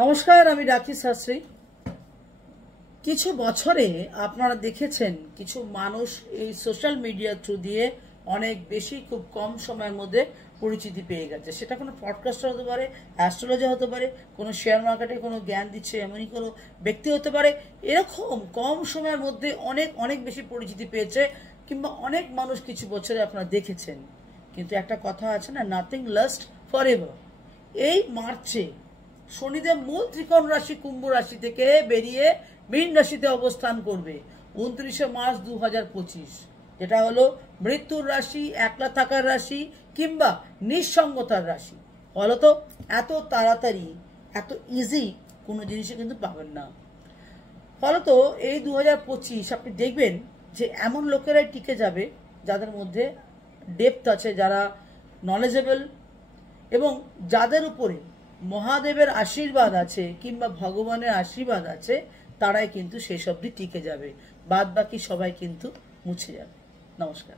নমস্কার, আমি রাখি শাস্ত্রী। কিছু বছরে আপনারা দেখেছেন কিছু মানুষ এই সোশ্যাল মিডিয়ার থ্রু দিয়ে অনেক বেশি খুব কম সময়ের মধ্যে পরিচিতি পেয়ে গেছে। সেটা কোনো পডকাস্টার হতে পারে, অ্যাস্ট্রোলজি হতে পারে, কোনো শেয়ার মার্কেটে কোনো জ্ঞান দিচ্ছে এমনই কোনো ব্যক্তি হতে পারে। এরকম কম সময়ের মধ্যে অনেক অনেক বেশি পরিচিতি পেয়েছে, কিংবা অনেক মানুষ কিছু বছরে আপনারা দেখেছেন। কিন্তু একটা কথা আছে না, নাথিং লাস্ট ফর এভার। এই মার্চে শনিদেব মূল ত্রিকোণ রাশি কুম্ভ রাশি থেকে বেরিয়ে মীন রাশিতে অবস্থান করবে 29শে মার্চ 2025, যেটা হলো মৃত্যুর রাশি, একলা থাকার রাশি কিংবা নিঃসঙ্গতার রাশি। ফলত এত তাড়াতাড়ি এত ইজি কোনো জিনিসই কিন্তু পাবেন না। ফলত এই 2025 আপনি দেখবেন যে এমন লোকেরাই টিকে যাবে যাদের মধ্যে ডেপথ আছে, যারা নলেজেবল এবং যাদের উপরে মহাদেবের আশীর্বাদ আছে কিংবা ভগবানের আশীর্বাদ আছে, তারাই কিন্তু শেষ অবধি টিকে যাবে। বাদ বাকি সবাই কিন্তু মুছে যাবে। নমস্কার।